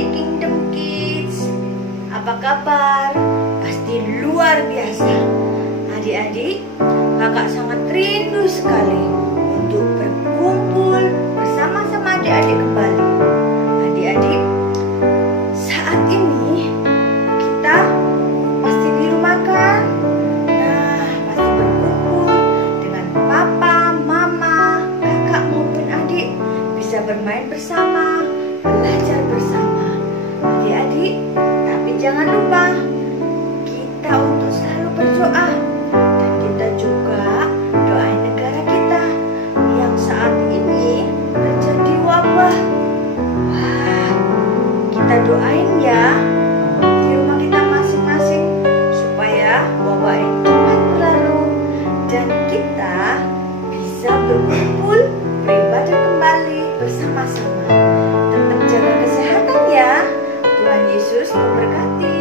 adik-adik Kingdom Kids, apa kabar? Pasti luar biasa. Adik-adik, kakak sangat rindu sekali untuk berkumpul bersama-sama adik-adik kembali. Adik-adik, saat ini kita pasti di rumah kan? Nah, pasti berkumpul dengan papa, mama, kakak maupun adik, bisa bermain bersama, belajar bersama. Adik-adik, tapi jangan lupa kita untuk selalu berdoa, dan kita juga doain negara kita yang saat ini terjadi wabah. Wah, kita doain ya di rumah kita masing-masing supaya wabah ini cepat berlalu dan kita bisa berkumpul beribadah kembali bersama-sama. Tetap jaga kesehatan ya. Tuhan Yesus memberkati.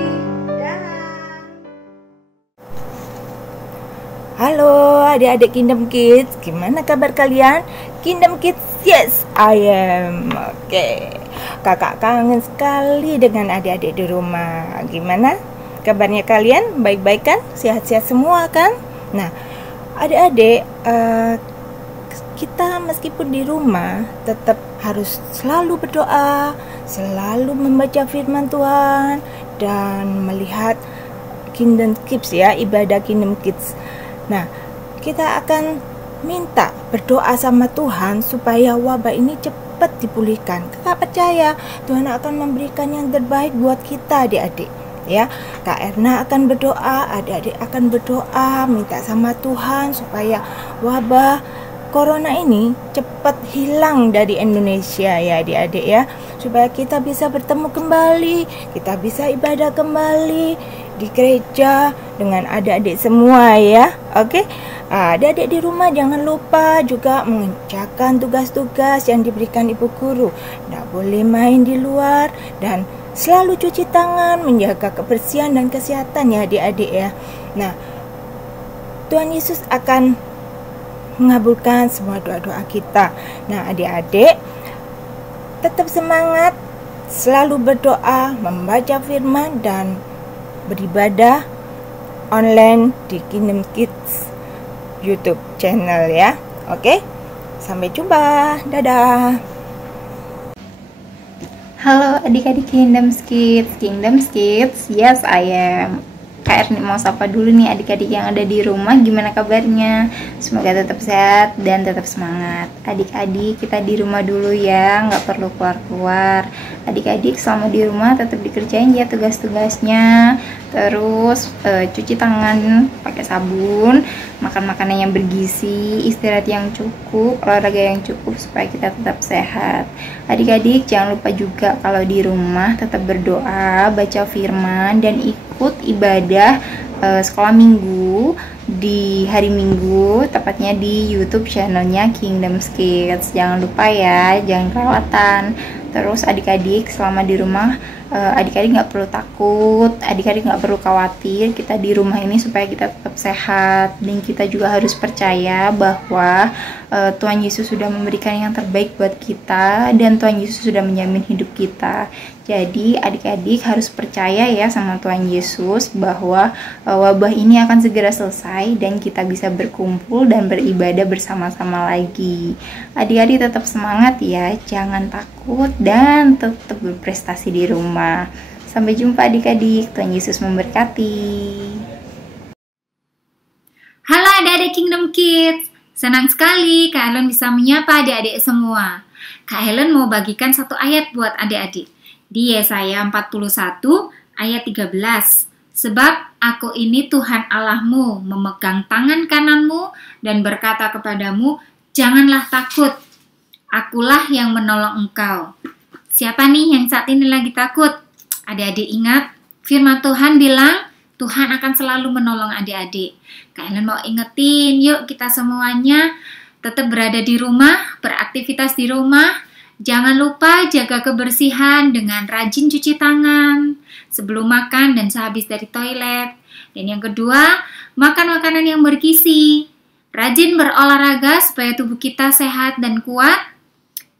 Halo adik-adik Kingdom Kids, gimana kabar kalian? Kingdom Kids, yes I am. Oke, kakak kangen sekali dengan adik-adik di rumah. Gimana kabarnya kalian? Baik-baik kan? Sehat-sehat semua kan? Nah adik-adik, kita meskipun di rumah tetap harus selalu berdoa, selalu membaca firman Tuhan, dan melihat Kingdom Kids ya, ibadah Kingdom Kids. Nah, kita akan minta berdoa sama Tuhan supaya wabah ini cepat dipulihkan. Kakak percaya Tuhan akan memberikan yang terbaik buat kita adik-adik. Ya, Kak Erna akan berdoa, adik-adik akan berdoa, minta sama Tuhan supaya wabah Corona ini cepat hilang dari Indonesia ya adik-adik ya. Supaya kita bisa bertemu kembali, kita bisa ibadah kembali di gereja dengan adik-adik semua ya. Oke, adik-adik di rumah jangan lupa juga mengerjakan tugas-tugas yang diberikan ibu guru. Tidak boleh main di luar dan selalu cuci tangan, menjaga kebersihan dan kesehatan ya adik-adik ya. Nah, Tuhan Yesus akan mengabulkan semua doa-doa kita. Nah adik-adik, tetap semangat, selalu berdoa, membaca firman, dan beribadah online di Kingdom Kids YouTube channel ya. Oke, sampai jumpa, dadah. Halo adik-adik Kingdom Kids, yes I am. Kak Erni mau sapa dulu nih adik-adik yang ada di rumah, gimana kabarnya? Semoga tetap sehat dan tetap semangat. Adik-adik kita di rumah dulu ya, nggak perlu keluar-keluar. Adik-adik selama di rumah tetap dikerjain ya tugas-tugasnya. Terus cuci tangan pakai sabun, makan makanan yang bergizi, istirahat yang cukup, olahraga yang cukup supaya kita tetap sehat. Adik-adik jangan lupa juga kalau di rumah tetap berdoa, baca firman, dan ikut ibadah sekolah minggu di hari Minggu, tepatnya di YouTube channelnya Kingdom Kids. Jangan lupa ya, jangan kelewatan. Terus adik-adik selama di rumah, adik-adik nggak perlu takut, adik-adik nggak perlu khawatir. Kita di rumah ini supaya kita tetap sehat, dan kita juga harus percaya bahwa Tuhan Yesus sudah memberikan yang terbaik buat kita, dan Tuhan Yesus sudah menjamin hidup kita. Jadi adik-adik harus percaya ya sama Tuhan Yesus bahwa wabah ini akan segera selesai dan kita bisa berkumpul dan beribadah bersama-sama lagi. Adik-adik tetap semangat ya, jangan takut dan tetap berprestasi di rumah. Sampai jumpa adik-adik, Tuhan Yesus memberkati. Halo adik-adik Kingdom Kids, senang sekali Kak Helen bisa menyapa adik-adik semua. Kak Helen mau bagikan satu ayat buat adik-adik. Di Yesaya 41 ayat 13. Sebab aku ini Tuhan Allahmu, memegang tangan kananmu dan berkata kepadamu, janganlah takut, akulah yang menolong engkau. Siapa nih yang saat ini lagi takut? Adik-adik ingat, firman Tuhan bilang, Tuhan akan selalu menolong adik-adik. Kalian mau ingetin, yuk kita semuanya tetap berada di rumah, beraktivitas di rumah. Jangan lupa jaga kebersihan dengan rajin cuci tangan sebelum makan dan sehabis dari toilet. Dan yang kedua, makan makanan yang bergizi. Rajin berolahraga supaya tubuh kita sehat dan kuat.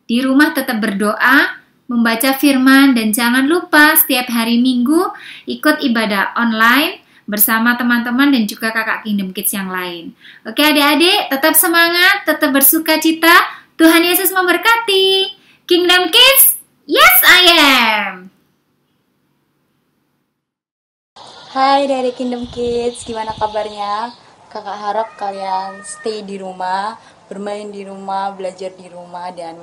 Di rumah tetap berdoa, membaca firman, dan jangan lupa setiap hari Minggu ikut ibadah online bersama teman-teman dan juga kakak Kingdom Kids yang lain. Oke adik-adik, tetap semangat, tetap bersuka cita. Tuhan Yesus memberkati. Kingdom Kids, yes I am. Hai dari Kingdom Kids, gimana kabarnya? Kakak harap kalian stay di rumah, bermain di rumah, belajar di rumah, dan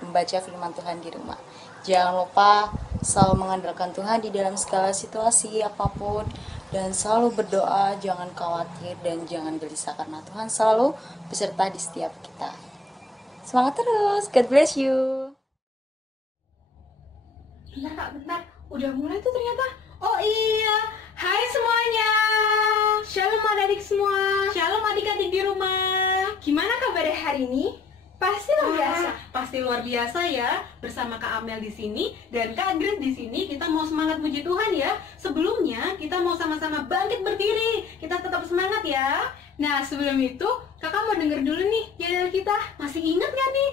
membaca firman Tuhan di rumah. Jangan lupa selalu mengandalkan Tuhan di dalam segala situasi apapun, dan selalu berdoa, jangan khawatir dan jangan gelisah karena Tuhan selalu beserta di setiap kita. Semangat terus, God bless you. Bentar kak, bentar. Udah mulai tuh ternyata. Oh iya, hai semuanya. Shalom adik-adik semua. Shalom adik-adik di rumah. Gimana kabarnya hari ini? Pasti luar biasa. Pasti luar biasa ya. Bersama Kak Amel di sini dan Kak Grace di sini, kita mau semangat puji Tuhan ya. Sebelumnya kita mau sama-sama bangkit berdiri. Kita tetap semangat ya. Nah sebelum itu kakak mau denger dulu nih yel kita. Masih ingat gak nih?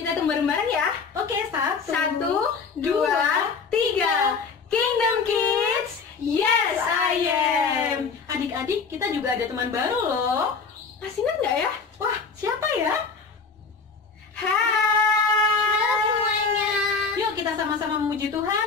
Kita hitung bareng-bareng ya. Oke, 1, 2, 3. Kingdom Kids, yes I am. Adik-adik, kita juga ada teman baru loh. Masih ingat nggak ya? Wah, siapa ya? Hai semuanya. Yuk kita sama-sama memuji Tuhan.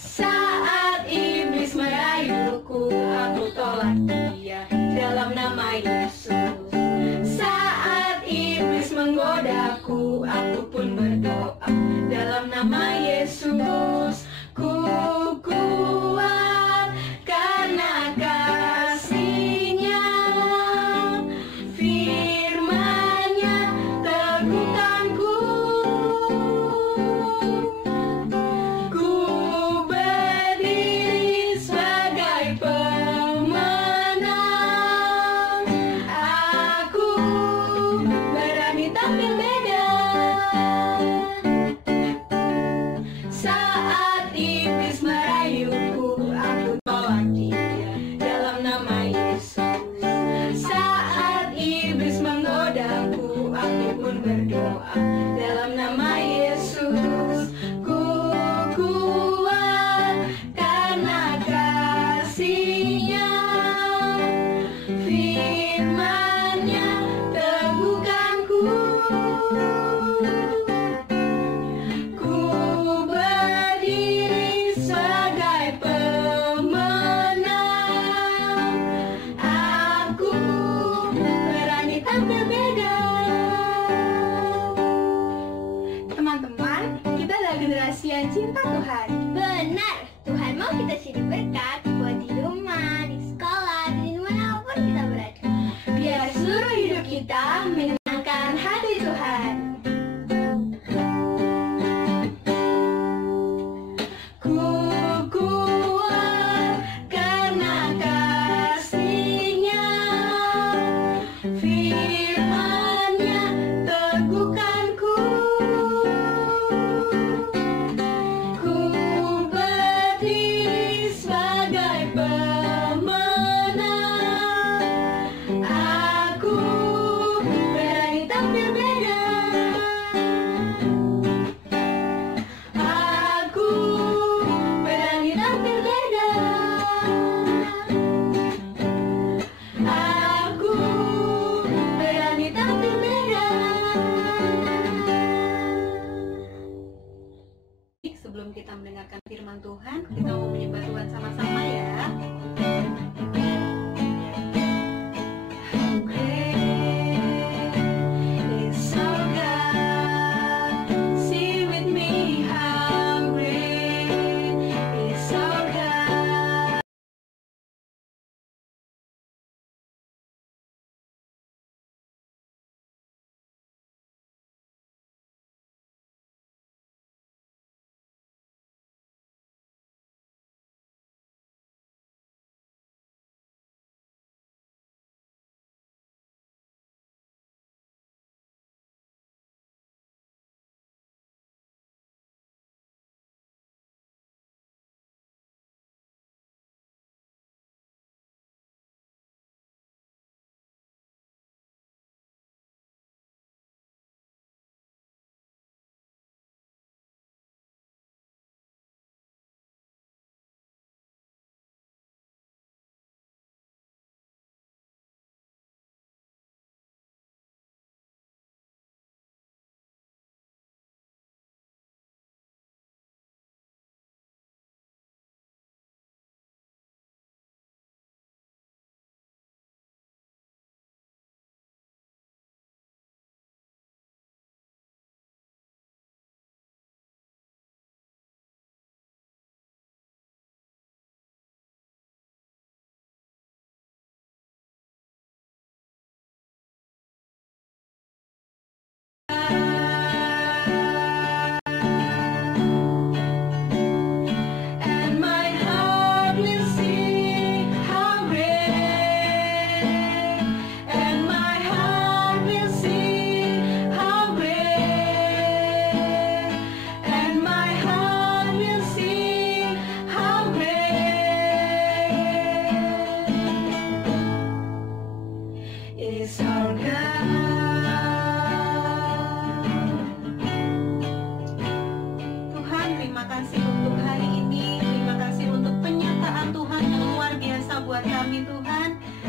Saat iblis merayuku, aku tolak dia dalam nama Yesus. Saat iblis menggodaku, aku pun berdoa dalam nama Yesus. Ku kuat karena kasih-Nya.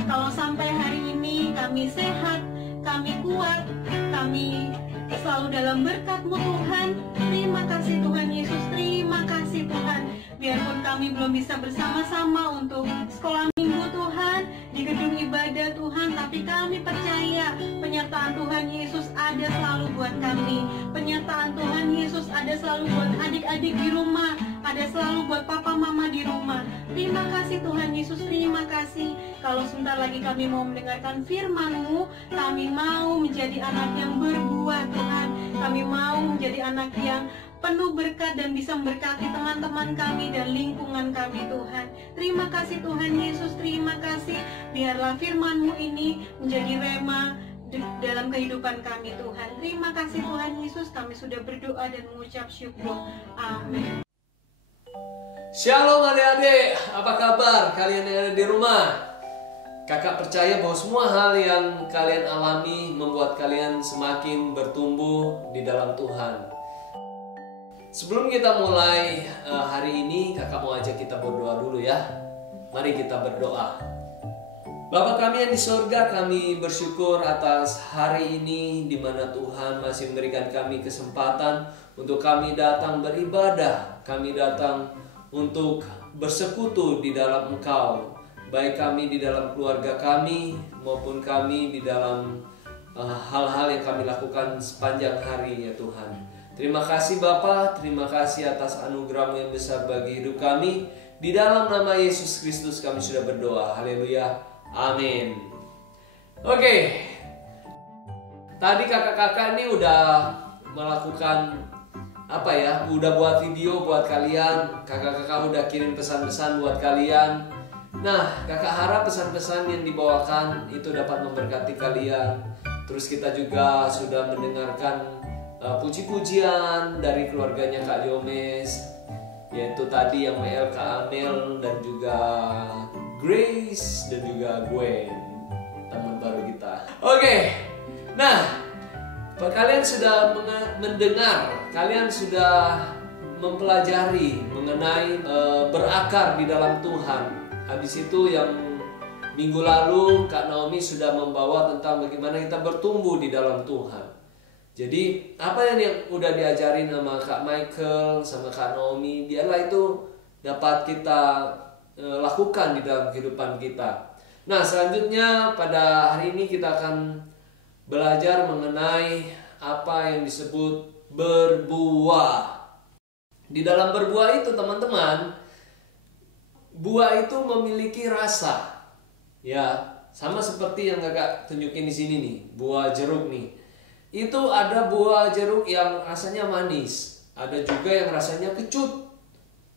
Kalau sampai hari ini kami sehat, kami kuat, kami selalu dalam berkat-Mu Tuhan. Terima kasih Tuhan Yesus, terima kasih Tuhan. Biarpun kami belum bisa bersama-sama untuk sekolah minggu Tuhan, di gedung ibadah Tuhan, tapi kami percaya penyertaan Tuhan Yesus ada selalu buat kami. Penyertaan Tuhan Yesus ada selalu buat adik-adik di rumah, ada selalu buat papa mama di rumah. Terima kasih Tuhan Yesus, terima kasih. Kalau sebentar lagi kami mau mendengarkan firman-Mu, kami mau menjadi anak yang berbuah Tuhan. Kami mau menjadi anak yang penuh berkat dan bisa memberkati teman-teman kami dan lingkungan kami Tuhan. Terima kasih Tuhan Yesus, terima kasih. Biarlah firman-Mu ini menjadi rema dalam kehidupan kami Tuhan. Terima kasih Tuhan Yesus, kami sudah berdoa dan mengucap syukur. Amin. Shalom adik-adik, apa kabar kalian yang ada di rumah? Kakak percaya bahwa semua hal yang kalian alami membuat kalian semakin bertumbuh di dalam Tuhan. Sebelum kita mulai hari ini, kakak mau ajak kita berdoa dulu ya. Mari kita berdoa. Bapa kami yang di surga, kami bersyukur atas hari ini di mana Tuhan masih memberikan kami kesempatan untuk kami datang beribadah. Kami datang untuk bersekutu di dalam Engkau. Baik kami di dalam keluarga kami maupun kami di dalam hal-hal yang kami lakukan sepanjang hari ya Tuhan. Terima kasih Bapa, terima kasih atas anugerah-Mu yang besar bagi hidup kami. Di dalam nama Yesus Kristus kami sudah berdoa. Haleluya. Amin. Oke. Tadi kakak-kakak ini udah melakukan udah buat video buat kalian. Kakak-kakak udah kirim pesan-pesan buat kalian. Nah, kakak harap pesan-pesan yang dibawakan itu dapat memberkati kalian. Terus kita juga sudah mendengarkan puji-pujian dari keluarganya Kak Jomes, yaitu tadi yang WL Kak Amel dan juga Grace dan juga Gwen, teman baru kita. Oke, nah kalian sudah mendengar, kalian sudah mempelajari mengenai berakar di dalam Tuhan. Habis itu yang minggu lalu Kak Naomi sudah membawa tentang bagaimana kita bertumbuh di dalam Tuhan. Jadi apa yang udah diajarin sama Kak Michael, sama Kak Naomi, biarlah itu dapat kita lakukan di dalam kehidupan kita. Nah selanjutnya pada hari ini kita akan belajar mengenai apa yang disebut berbuah. Di dalam berbuah itu teman-teman, buah itu memiliki rasa. Ya, sama seperti yang kakak tunjukin di sini nih, buah jeruk nih. Itu ada buah jeruk yang rasanya manis, ada juga yang rasanya kecut.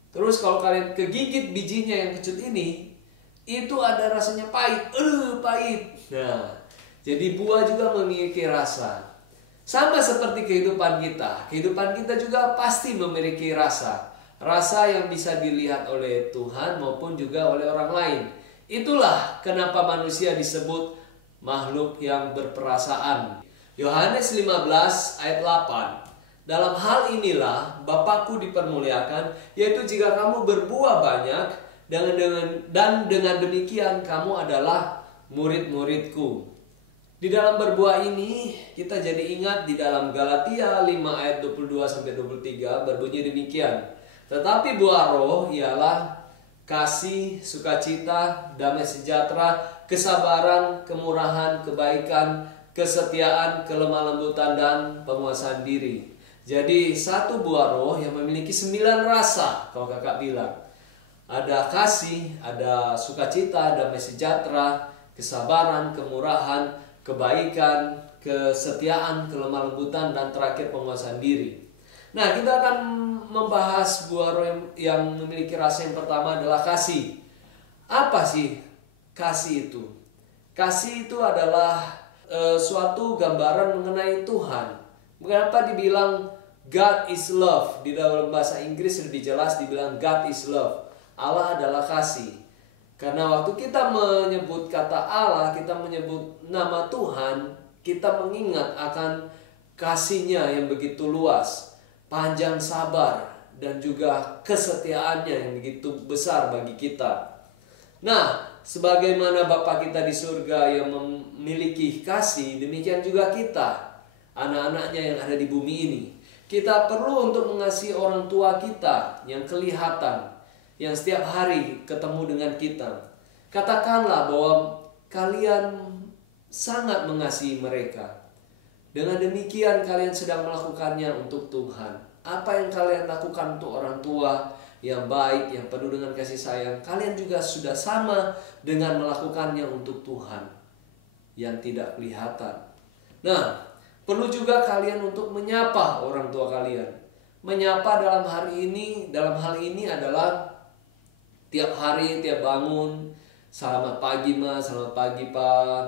Terus kalau kalian kegigit bijinya yang kecut ini, itu ada rasanya pahit, pahit. Nah, jadi buah juga memiliki rasa. Sama seperti kehidupan kita. Kehidupan kita juga pasti memiliki rasa. Rasa yang bisa dilihat oleh Tuhan maupun juga oleh orang lain. Itulah kenapa manusia disebut makhluk yang berperasaan. Yohanes 15 ayat 8. Dalam hal inilah Bapakku dipermuliakan, yaitu jika kamu berbuah banyak, dan dengan demikian kamu adalah murid-muridku. Di dalam berbuah ini kita jadi ingat di dalam Galatia 5 ayat 22-23 berbunyi demikian. Tetapi buah roh ialah kasih, sukacita, damai sejahtera, kesabaran, kemurahan, kebaikan, kesetiaan, kelemah lembutan, dan penguasaan diri. Jadi satu buah roh yang memiliki 9 rasa. Kalau kakak bilang ada kasih, ada sukacita, damai sejahtera, kesabaran, kemurahan, kebaikan, kesetiaan, kelemah lembutan, dan terakhir penguasaan diri. Nah, kita akan membahas buah roh yang memiliki rasa yang pertama adalah kasih. Apa sih kasih itu? Kasih itu adalah suatu gambaran mengenai Tuhan. Mengapa dibilang God is love? Di dalam bahasa Inggris lebih jelas dibilang God is love. Allah adalah kasih. Karena waktu kita menyebut kata Allah, kita menyebut nama Tuhan, kita mengingat akan kasih-Nya yang begitu luas, panjang sabar, dan juga kesetiaannya yang begitu besar bagi kita. Nah, sebagaimana Bapa kita di surga yang memiliki kasih, demikian juga kita, anak-anaknya yang ada di bumi ini. Kita perlu untuk mengasihi orang tua kita yang kelihatan, yang setiap hari ketemu dengan kita. Katakanlah bahwa kalian sangat mengasihi mereka. Dengan demikian kalian sedang melakukannya untuk Tuhan. Apa yang kalian lakukan untuk orang tua yang baik, yang penuh dengan kasih sayang, kalian juga sudah sama dengan melakukannya untuk Tuhan yang tidak kelihatan. Nah, perlu juga kalian untuk menyapa orang tua kalian. Menyapa dalam hal ini adalah tiap hari, tiap bangun, selamat pagi Ma, selamat pagi Pak.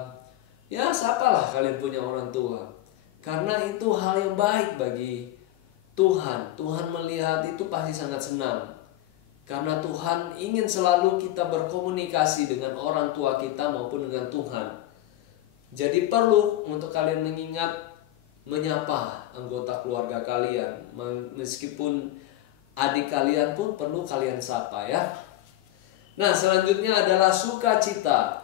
Ya, sapalah kalian punya orang tua. Karena itu hal yang baik bagi Tuhan. Tuhan melihat itu pasti sangat senang. Karena Tuhan ingin selalu kita berkomunikasi dengan orang tua kita maupun dengan Tuhan. Jadi perlu untuk kalian mengingat, menyapa anggota keluarga kalian. Meskipun adik kalian pun perlu kalian sapa ya. Nah, selanjutnya adalah sukacita.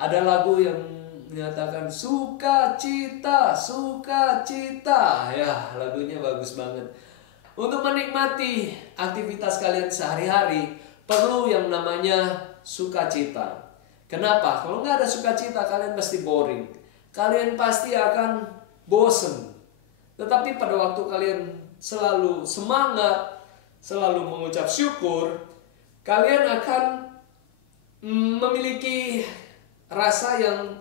Ada lagu yang menyatakan sukacita, sukacita. Ya, lagunya bagus banget. Untuk menikmati aktivitas kalian sehari-hari, perlu yang namanya sukacita. Kenapa? Kalau nggak ada sukacita, kalian pasti boring. Kalian pasti akan bosen. Tetapi pada waktu kalian selalu semangat, selalu mengucap syukur, kalian akan memiliki rasa yang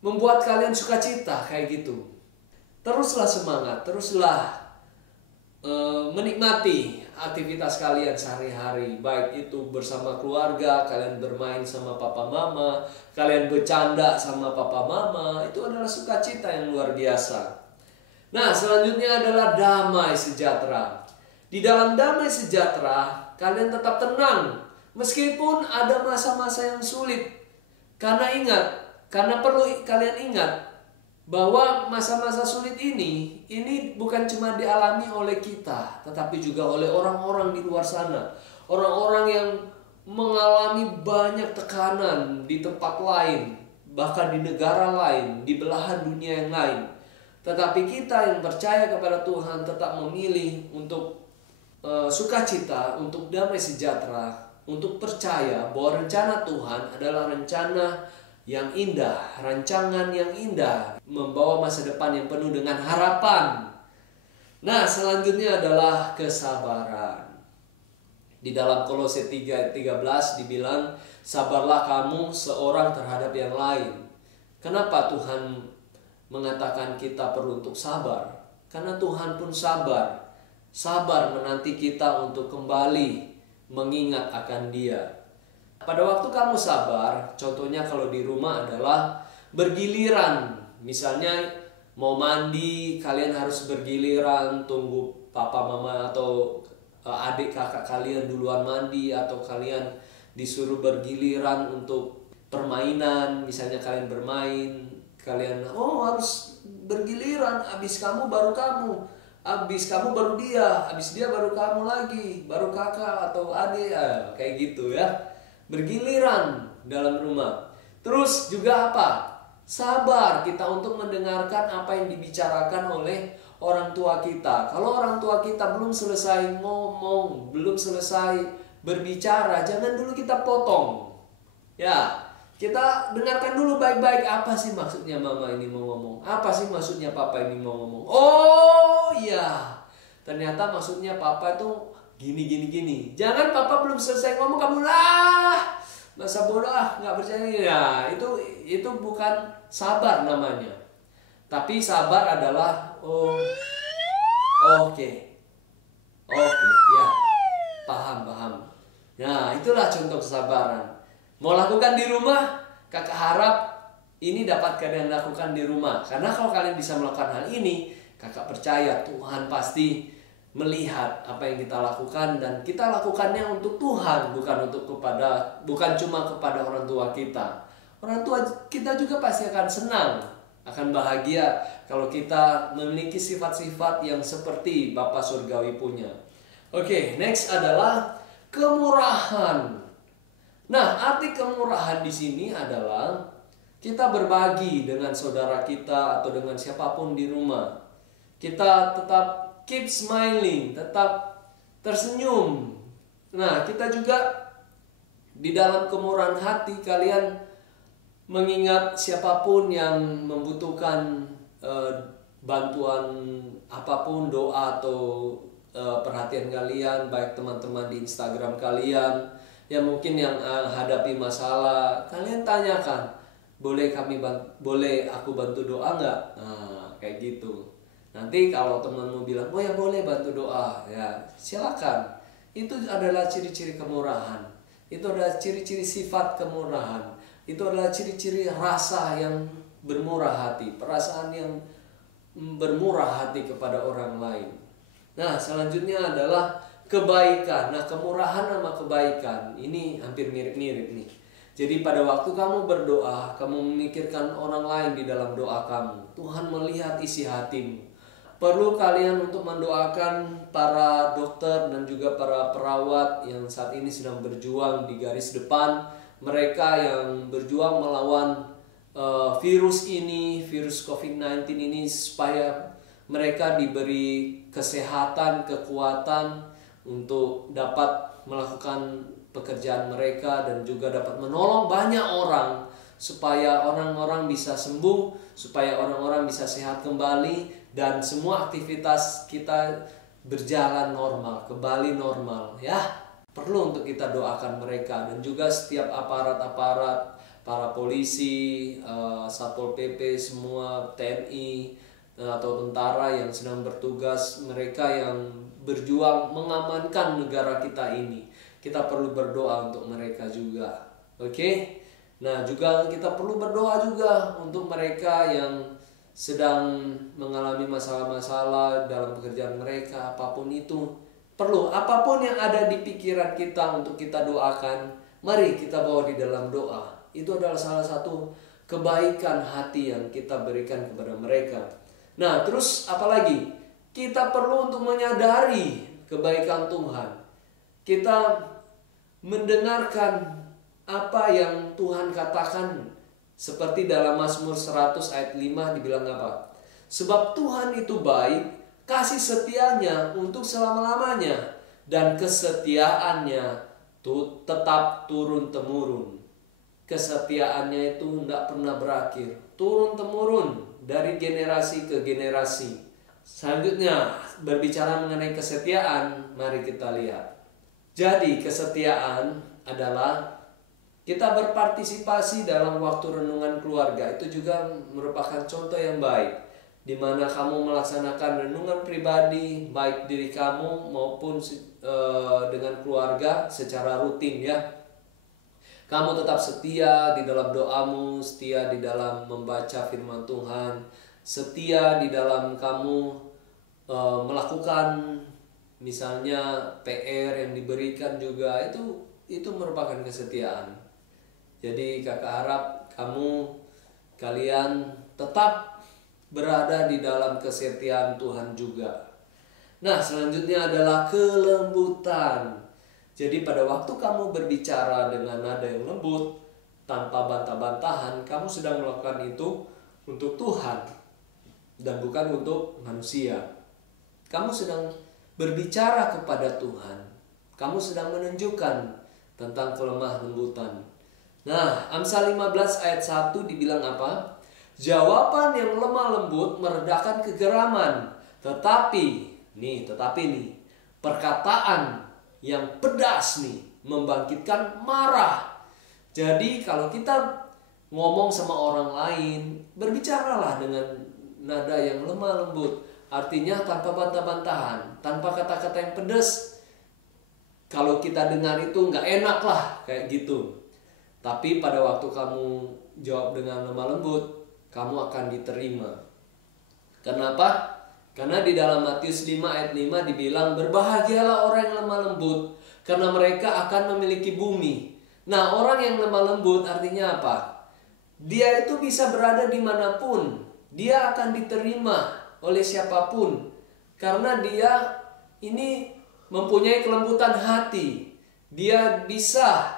membuat kalian sukacita kayak gitu. Teruslah semangat, teruslah menikmati aktivitas kalian sehari-hari, baik itu bersama keluarga, kalian bermain sama papa mama, kalian bercanda sama papa mama, itu adalah sukacita yang luar biasa. Nah, selanjutnya adalah damai sejahtera. Di dalam damai sejahtera, kalian tetap tenang meskipun ada masa-masa yang sulit. Karena perlu kalian ingat bahwa masa-masa sulit ini bukan cuma dialami oleh kita, tetapi juga oleh orang-orang di luar sana. Orang-orang yang mengalami banyak tekanan di tempat lain, bahkan di negara lain, di belahan dunia yang lain. Tetapi kita yang percaya kepada Tuhan tetap memilih untuk sukacita, untuk damai sejahtera, untuk percaya bahwa rencana Tuhan adalah rencana yang indah, rancangan yang indah, membawa masa depan yang penuh dengan harapan. Nah, selanjutnya adalah kesabaran. Di dalam Kolose 3:13 dibilang, sabarlah kamu seorang terhadap yang lain. Kenapa Tuhan mengatakan kita perlu untuk sabar? Karena Tuhan pun sabar. Sabar menanti kita untuk kembali mengingat akan Dia. Pada waktu kamu sabar, contohnya kalau di rumah adalah bergiliran. Misalnya mau mandi, kalian harus bergiliran, tunggu papa mama atau adik kakak kalian duluan mandi, atau kalian disuruh bergiliran untuk permainan. Misalnya kalian bermain, kalian harus bergiliran, habis kamu baru kamu, habis kamu baru dia, habis dia baru kamu lagi, baru kakak atau adik, kayak gitu ya. Bergiliran dalam rumah. Terus juga apa? Sabar kita untuk mendengarkan apa yang dibicarakan oleh orang tua kita. Kalau orang tua kita belum selesai ngomong, belum selesai berbicara, jangan dulu kita potong. Ya, kita dengarkan dulu baik-baik, apa sih maksudnya mama ini mau ngomong? Apa sih maksudnya papa ini mau ngomong? Oh iya, ternyata maksudnya papa itu gini. Jangan papa belum selesai ngomong kamu masa bodoh nggak percaya. Ya, itu bukan sabar namanya. Tapi sabar adalah oke, ya, paham. Nah, itulah contoh kesabaran. Mau lakukan di rumah, kakak harap ini dapat kalian lakukan di rumah. Karena kalau kalian bisa melakukan hal ini, kakak percaya Tuhan pasti melihat apa yang kita lakukan, dan kita lakukannya untuk Tuhan, bukan cuma kepada orang tua kita. Orang tua kita juga pasti akan senang, akan bahagia kalau kita memiliki sifat-sifat yang seperti Bapa Surgawi punya. Oke, next adalah kemurahan. Nah, arti kemurahan di sini adalah kita berbagi dengan saudara kita atau dengan siapapun di rumah. Kita tetap keep smiling, tetap tersenyum. Nah, kita juga di dalam kemurahan hati kalian mengingat siapapun yang membutuhkan bantuan apapun, doa atau perhatian kalian, baik teman-teman di Instagram kalian yang mungkin yang hadapi masalah, kalian tanyakan, boleh aku bantu doa nggak? Nah, kayak gitu. Nanti kalau temanmu bilang, oh ya boleh bantu doa, ya silakan. Itu adalah ciri-ciri kemurahan. Itu adalah ciri-ciri sifat kemurahan. Itu adalah ciri-ciri rasa yang bermurah hati, perasaan yang bermurah hati kepada orang lain. Nah, selanjutnya adalah kebaikan. Nah, kemurahan sama kebaikan ini hampir mirip-mirip nih. Jadi pada waktu kamu berdoa, kamu memikirkan orang lain di dalam doa kamu. Tuhan melihat isi hatimu. Perlu kalian untuk mendoakan para dokter dan juga para perawat yang saat ini sedang berjuang di garis depan. Mereka yang berjuang melawan virus ini, virus COVID-19 ini, supaya mereka diberi kesehatan, kekuatan untuk dapat melakukan pekerjaan mereka dan juga dapat menolong banyak orang supaya orang-orang bisa sembuh, supaya orang-orang bisa sehat kembali dan semua aktivitas kita berjalan normal, kembali normal ya. Perlu untuk kita doakan mereka dan juga setiap aparat-aparat, para polisi, Satpol PP, semua TNI atau tentara yang sedang bertugas, mereka yang berjuang mengamankan negara kita ini. Kita perlu berdoa untuk mereka juga. Oke? Nah, juga kita perlu berdoa juga untuk mereka yang sedang mengalami masalah-masalah dalam pekerjaan mereka, apapun itu. Perlu, apapun yang ada di pikiran kita untuk kita doakan, mari kita bawa di dalam doa. Itu adalah salah satu kebaikan hati yang kita berikan kepada mereka. Nah, terus apalagi? Kita perlu untuk menyadari kebaikan Tuhan. Kita mendengarkan apa yang Tuhan katakan, seperti dalam Mazmur 100 ayat 5 dibilang apa? Sebab Tuhan itu baik, kasih setianya untuk selama-lamanya, dan kesetiaannya tetap turun-temurun. Kesetiaannya itu tidak pernah berakhir, turun-temurun dari generasi ke generasi. Selanjutnya, berbicara mengenai kesetiaan, mari kita lihat. Jadi kesetiaan adalah kita berpartisipasi dalam waktu renungan keluarga. Itu juga merupakan contoh yang baik, di mana kamu melaksanakan renungan pribadi, baik diri kamu maupun dengan keluarga secara rutin ya. Kamu tetap setia di dalam doamu, setia di dalam membaca firman Tuhan, setia di dalam kamu melakukan misalnya PR yang diberikan juga, itu merupakan kesetiaan. Jadi kakak harap kalian tetap berada di dalam kesetiaan Tuhan juga. Nah, selanjutnya adalah kelembutan. Jadi pada waktu kamu berbicara dengan nada yang lembut, tanpa bantah-bantahan, kamu sedang melakukan itu untuk Tuhan dan bukan untuk manusia. Kamu sedang berbicara kepada Tuhan. Kamu sedang menunjukkan tentang kelemah lembutan. Nah, Amsal 15 ayat 1 dibilang apa? Jawaban yang lemah lembut meredakan kegeraman, tetapi perkataan yang pedas nih membangkitkan marah. Jadi kalau kita ngomong sama orang lain, berbicaralah dengan nada yang lemah lembut. Artinya tanpa bantah-bantahan, tanpa kata-kata yang pedas. Kalau kita dengar itu nggak enak lah kayak gitu. Tapi pada waktu kamu jawab dengan lemah lembut, kamu akan diterima. Kenapa? Karena di dalam Matius 5 ayat 5 dibilang, berbahagialah orang yang lemah lembut, karena mereka akan memiliki bumi. Nah, orang yang lemah lembut artinya apa? Dia itu bisa berada dimanapun. Dia akan diterima oleh siapapun. Karena dia ini mempunyai kelembutan hati. Dia bisa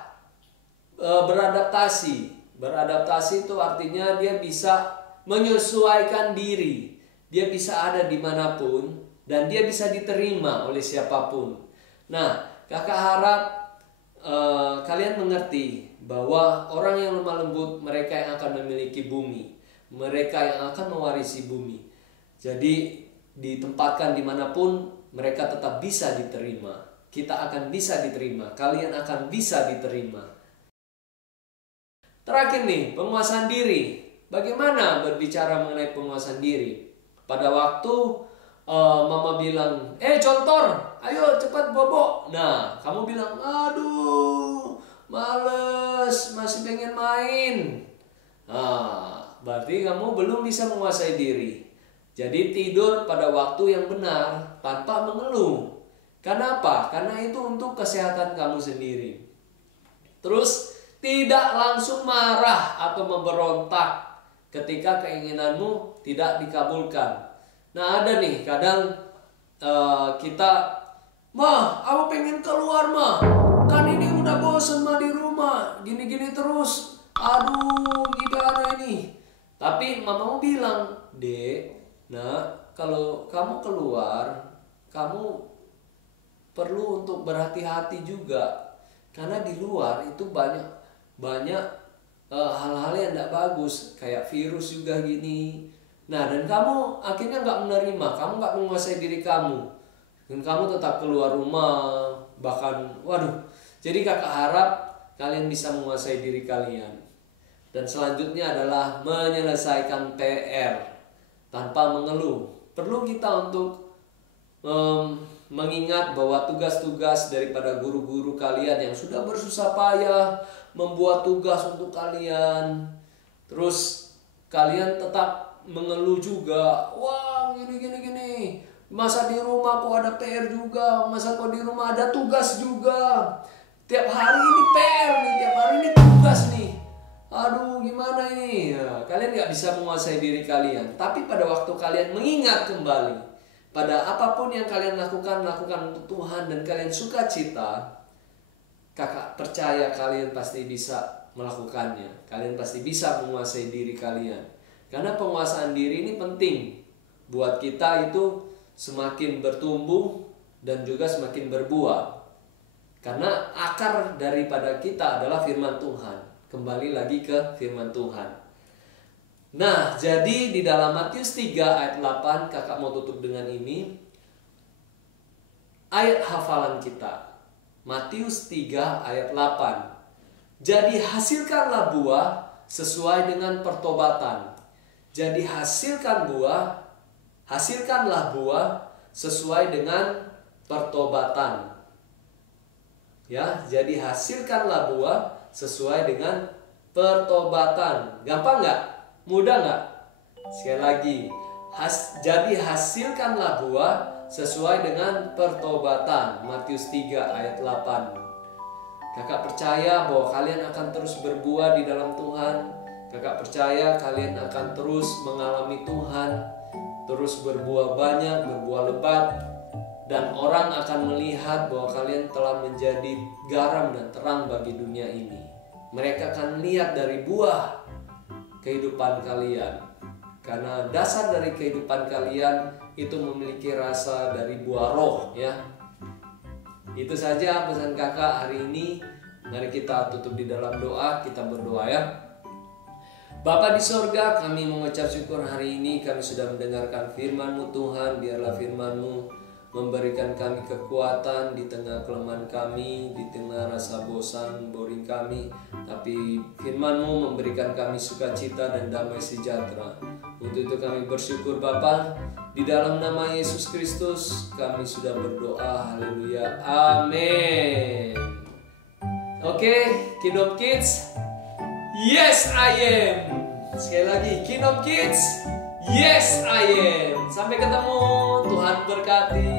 beradaptasi. Beradaptasi itu artinya dia bisa menyesuaikan diri. Dia bisa ada dimanapun dan dia bisa diterima oleh siapapun. Nah, kakak harap kalian mengerti bahwa orang yang lemah lembut, mereka yang akan memiliki bumi, mereka yang akan mewarisi bumi. Jadi ditempatkan dimanapun, mereka tetap bisa diterima. Kita akan bisa diterima, kalian akan bisa diterima. Terakhir nih, penguasaan diri. Bagaimana berbicara mengenai penguasaan diri? Pada waktu mama bilang, contor, ayo cepat bobo. Nah, kamu bilang, aduh, males, masih pengen main. Nah, berarti kamu belum bisa menguasai diri. Jadi tidur pada waktu yang benar tanpa mengeluh. Kenapa? Karena itu untuk kesehatan kamu sendiri. Terus tidak langsung marah atau memberontak ketika keinginanmu tidak dikabulkan. Nah, ada nih kadang kita, mah, aku pengen keluar mah. Kan ini udah bosen mah di rumah, gini-gini terus. Aduh, gimana ini? Tapi mamamu bilang, Dek, nah, kalau kamu keluar, kamu perlu untuk berhati-hati juga, karena di luar itu banyak hal-hal yang tidak bagus, kayak virus juga gini. Nah, dan kamu akhirnya nggak menerima, kamu nggak menguasai diri kamu, dan kamu tetap keluar rumah, bahkan, waduh. Jadi kakak harap kalian bisa menguasai diri kalian. Dan selanjutnya adalah menyelesaikan PR tanpa mengeluh. Perlu kita untuk mengingat bahwa tugas-tugas daripada guru-guru kalian yang sudah bersusah payah membuat tugas untuk kalian, terus kalian tetap mengeluh juga, wah gini, masa di rumah kok ada PR juga, masa kok di rumah ada tugas juga, tiap hari ini PR nih, tiap hari ini tugas nih, aduh gimana ini. Nah, kalian gak bisa menguasai diri kalian. Tapi pada waktu kalian mengingat kembali pada apapun yang kalian lakukan untuk Tuhan dan kalian sukacita, kakak percaya kalian pasti bisa melakukannya. Kalian pasti bisa menguasai diri kalian. Karena penguasaan diri ini penting buat kita itu semakin bertumbuh dan juga semakin berbuah. Karena akar daripada kita adalah firman Tuhan. Kembali lagi ke firman Tuhan. Nah, jadi di dalam Matius 3 ayat 8, kakak mau tutup dengan ini. Ayat hafalan kita. Matius 3 ayat 8. Jadi hasilkanlah buah sesuai dengan pertobatan. Jadi hasilkanlah buah sesuai dengan pertobatan. Ya, jadi hasilkanlah buah sesuai dengan pertobatan. Gampang nggak? Mudah nggak? Sekali lagi, jadi hasilkanlah buah sesuai dengan pertobatan. Matius 3 ayat 8. Kakak percaya bahwa kalian akan terus berbuah di dalam Tuhan. Kakak percaya kalian akan terus mengalami Tuhan, terus berbuah banyak, berbuah lebat, dan orang akan melihat bahwa kalian telah menjadi garam dan terang bagi dunia ini. Mereka akan lihat dari buah kehidupan kalian, karena dasar dari kehidupan kalian itu memiliki rasa dari buah roh, ya. Itu saja pesan kakak hari ini. Mari kita tutup di dalam doa, kita berdoa ya. Bapa di sorga, kami mengucap syukur hari ini kami sudah mendengarkan firman-Mu Tuhan. Biarlah firman-Mu memberikan kami kekuatan di tengah kelemahan kami, di tengah rasa bosan, boring kami. Tapi firman-Mu memberikan kami sukacita dan damai sejahtera. Untuk itu kami bersyukur Bapa. Di dalam nama Yesus Kristus kami sudah berdoa. Haleluya. Amin. Oke, Kingdom Kids. Yes, I am. Sekali lagi, Kingdom Kids. Yes, I am. Sampai ketemu. Tuhan berkati.